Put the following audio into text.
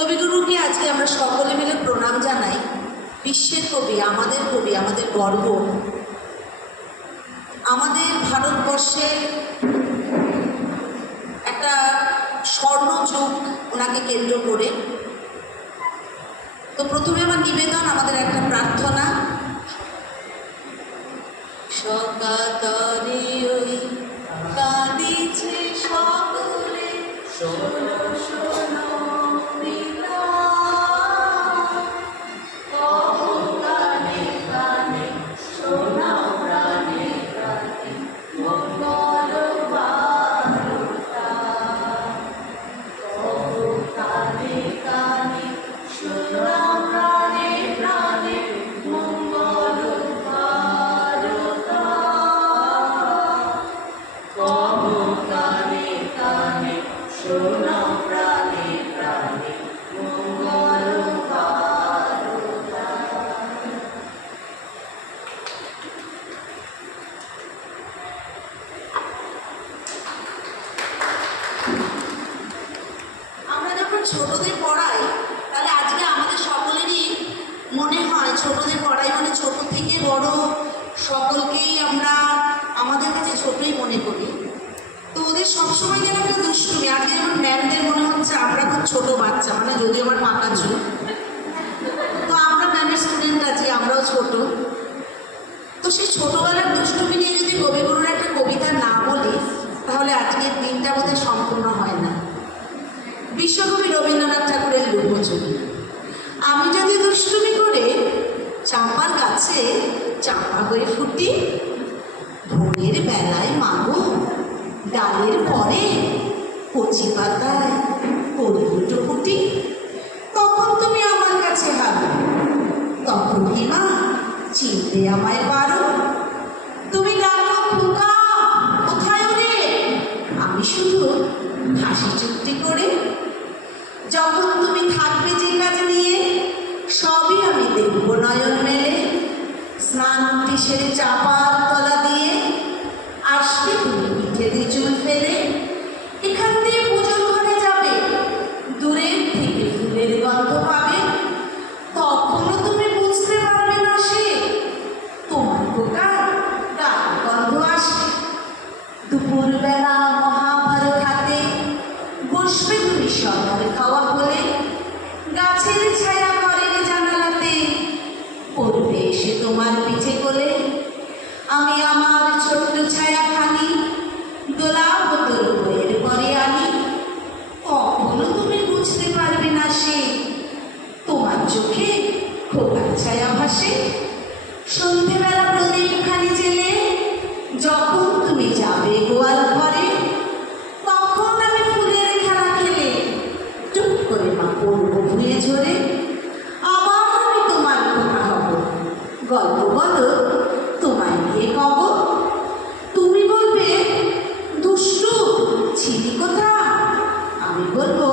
কবিগুরুকে আজকে আমরা সকলে মিলে প্রণাম জানাই। বিশ্বের কবি, আমাদের গর্ব। আমাদের ভারতবর্ষের একটা স্বর্ণযুগ ওনাকে কেন্দ্র করে। তো প্রথমে আমার নিবেদন, আমাদের একটা প্রার্থনা। সকাতরে ওই কাঁদিছে সকলে, শোনো শোনো ছোটদের পড়াই, তাহলে আজকে আমাদের সকলেরই মনে হয় ছোটদের পড়াই মানে ছোট থেকে বড় সকলকেই আমরা আমাদের কাছে ছোটই মনে করি। তো ওদের সবসময় যেন একটা দুষ্টুমি। আজকে যেমন ম্যামদের মনে হচ্ছে আমরা খুব ছোট বাচ্চা, মানে যদি আমার পাকা চুল, তো আমরা ম্যামের স্টুডেন্ট আছি, আমরাও ছোট। তো সেই ছোটবেলার দুষ্টুমি নিয়ে যদি কবিগুরুর একটা কবিতা না বলি, তাহলে আজকের দিনটা বোধহয় সম্পূর্ণ হয় না। বিশ্বকবি রবীন্দ্রনাথ ঠাকুরের লুকোচুরি। আমি যদি দুষ্টুমি করে চাঁপার কাছে চাঁপা হয়ে ফুটি, ভোরের বেলায় মাগো ডালের পরে কচি পাতায় করি দুটো ফুটি, তখন তুমি আমার কাছে হারো, তখন কি মা চিনতে আমায় পারো? তুমি ডাকো খোকা কোথায় রে, আমি শুধু হাসি চুক্তি করে। যখন তুমি থাকবে যে কাজ নিয়ে, সবই আমি দেখব নয়ন মেলে। স্নানটি সেরে চাপার তলা দিয়ে আসবে তুমি পিঠে দিয়ে চুল ফেলে। এখান দিয়ে পুজোর ঘরে যাবে, দূরের থেকে ফুলের গন্ধ পাবে। তখনও তুমি বুঝতে পারবে না সে তোমার খোকার গান গন্ধ আসে। দুপুরবেলা মহাভারত হাতে বসবে তুমি সকালে খাওয়া বলে, গাছের ছায়া ঘরের জানালাতে পড়বে এসে তোমার পিছে কোলে। আমি আমার ছোট্ট ছায়া খানি গোলাপ তোর বইয়ের পরে আনি। কখনো তুমি বুঝতে পারবে না সে তোমার চোখে খোকার ছায়া ভাসে। সন্ধেবেলা প্রদীপ খানি জেলে যখন তুমি যাবে গোয়াল ঘরে, তখন আমি ফুলের খেলা খেলে চুপ করে মা পড়বো ভুয়ে ঝরে। আবার আমি তোমার খোকা হব, গল্প বলো তোমায় গিয়ে কব। তুমি বলবে দুষ্টু ছিলি কোথা, আমি বলবো